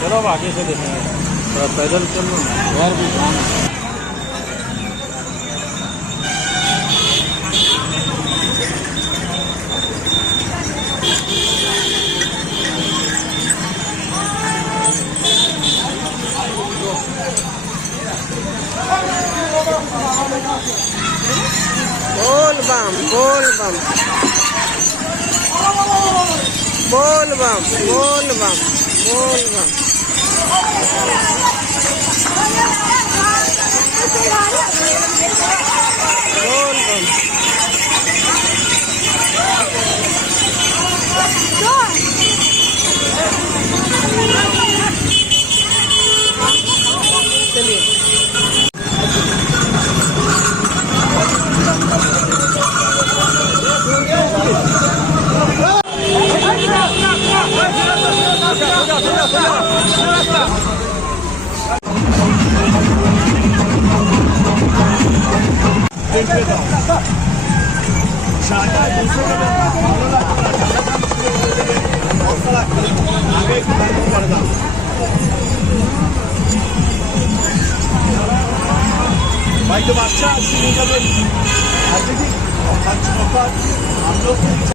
चलो अब आगे से देखेंगे, थोड़ा पैदल चल लो ना, घर भी जाना है। बोल बम बोल बम बोल बम बोल बम बोल बम। बोल बम चलिए। भाई जब अच्छा सीढ़ी का हम लोग